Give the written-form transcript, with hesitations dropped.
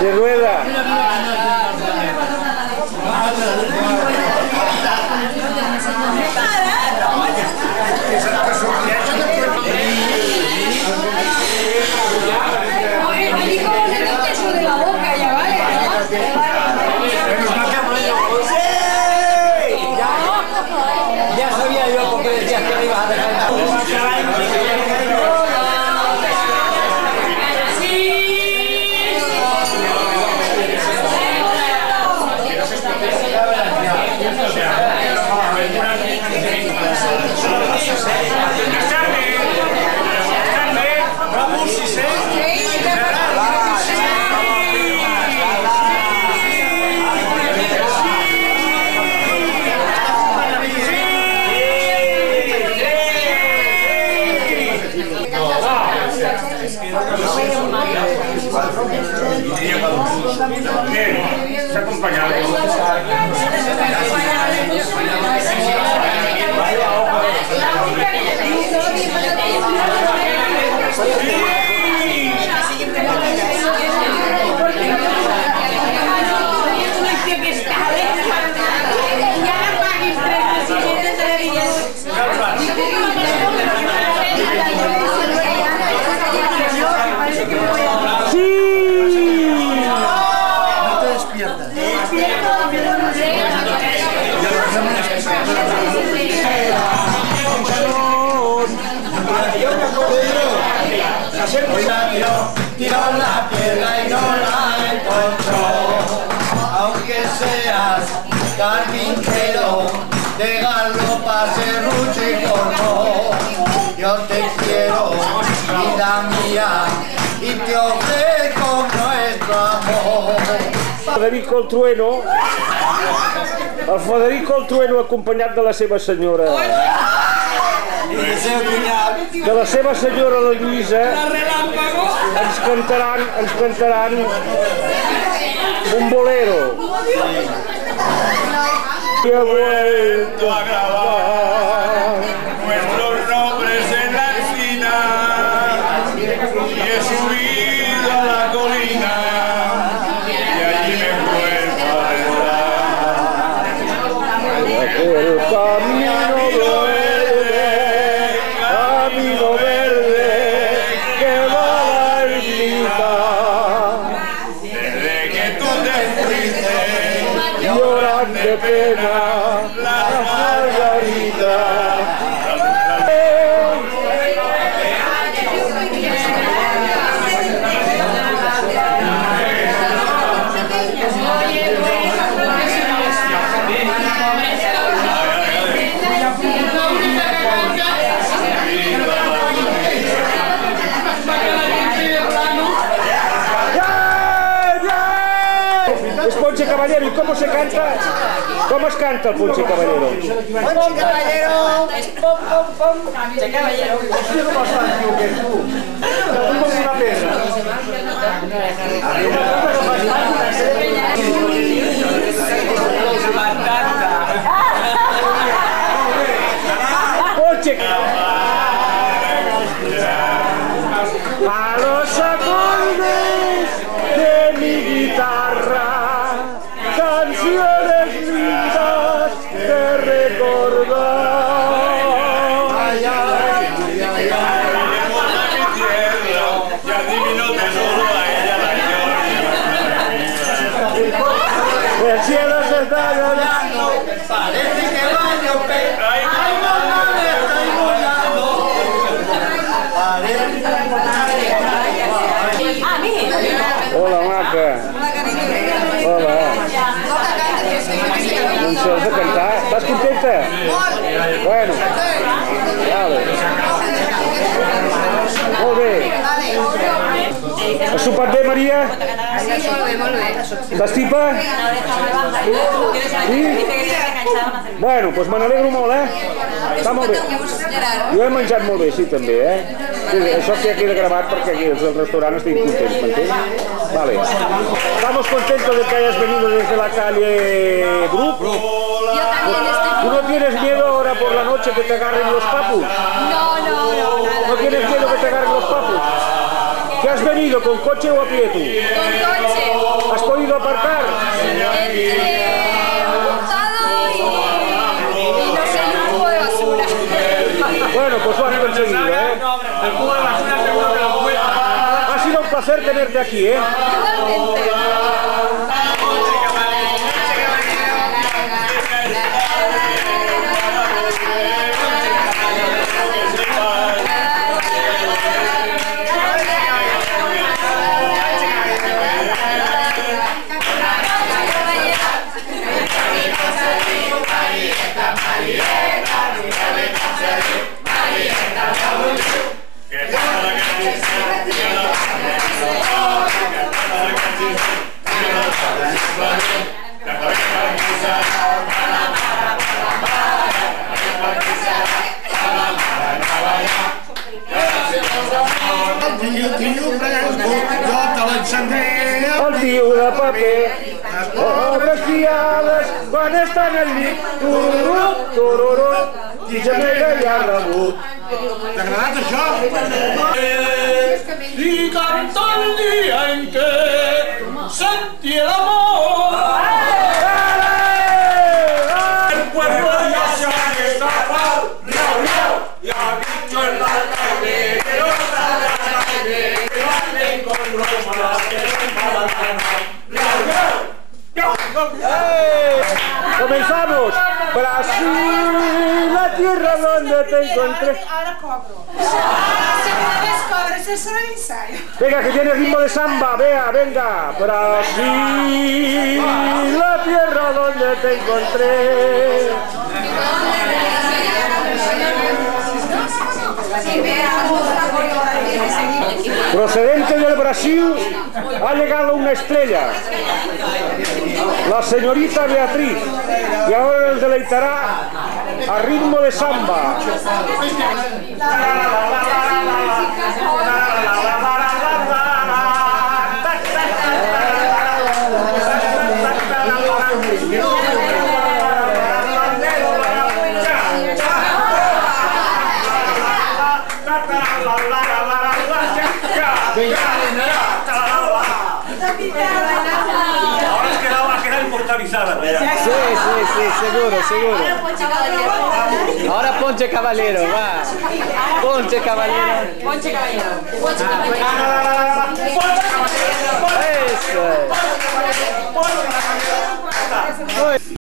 De rueda. Ya sabía yo porque decías que me ibas a dejar. Se acompañado. Tiró la piedra y no la encontró. Aunque seas carpintero, de galopa, serrucho y corno, yo te quiero, vida mía, y te ofrezco nuestro amor. Federico el Trueno, el Federico el Trueno acompanyat de la seva senyora. De la seva senyora, la Lluïsa, ens cantaran un bolero. Y he vuelto a grabar Nuestros nombres en la encina y he subido a la colina y allí me vuelvo a entrar. el camino verde que va a la ermita. Desde que tú te fuiste Lloran de pena las margaritas. Es Ponche Caballero. ¿Y cómo se canta? ¿Cómo es canta el Ponche Caballero? Ponche Caballero, es pom pom pom, Ponche Caballero. Yo no más fácil que tú. Tú como una pedra. Ponche. A los acordes de mi guitarra, canciones lindas de recordar. Ay, ay, ay, ay, ay. y adivino tesoro a ella la El cielo se está llorando, Parece que va a llover. Ay, mamá, me estoy volando. Parece Hola, Maca. Hola. No sé de cantar. ¿Estás contenta? Bueno. Vale. Molt bé. Has sopat bé, Maria? T'estipa? Sí? Bueno, doncs me n'alegro molt, Està molt bé. Jo he menjat molt bé, sí, també, Sí, això ja queda gravat perquè aquí el restaurant estic contents, ¿m'entens? Vale. Estamos contentos de que hayas venido desde la calle Bruc. Yo también estoy. ¿Tú no tienes miedo ahora por la noche que te agarren los papus? No, nada. ¿No tienes miedo que te agarren los papus? ¿Qué has venido, con coche o a pie tú? Con coche. ¿Has podido aparcar? Entre Hurtado y no sé, un cubo de basura. Bueno, pues lo has conseguido, El cubo de basura seguro que lo cuenta. Ha sido un placer tenerte aquí, Igualmente. El tio de paper, obres fiades, quan estan al llit, tururú, tururú, i gemega i ha rebut. T'ha agradat això? Y cantó el día en que sentí el amor. El pueblo ya se ha destapado, miau, miau, y ha dicho en la calle que no sale a la calle, que no anden con bromas, que no empalan. Miau, miau, miau. Comenzamos. Brasil, la tierra donde te encontré. Ahora cobro. Segunda vez cobro, ese es solo el ensayo. Venga, que tiene ritmo de samba, vea, venga. Brasil, la tierra donde te encontré. Procedente del Brasil, ha llegado una estrella, la señorita Beatriz, y ahora nos deleitará a ritmo de samba. Ahora es que la va a quedar inmortalizada. Sí, seguro. Ahora Ponche Caballero, va. Ponche Caballero. Ponche caballero. Eso es.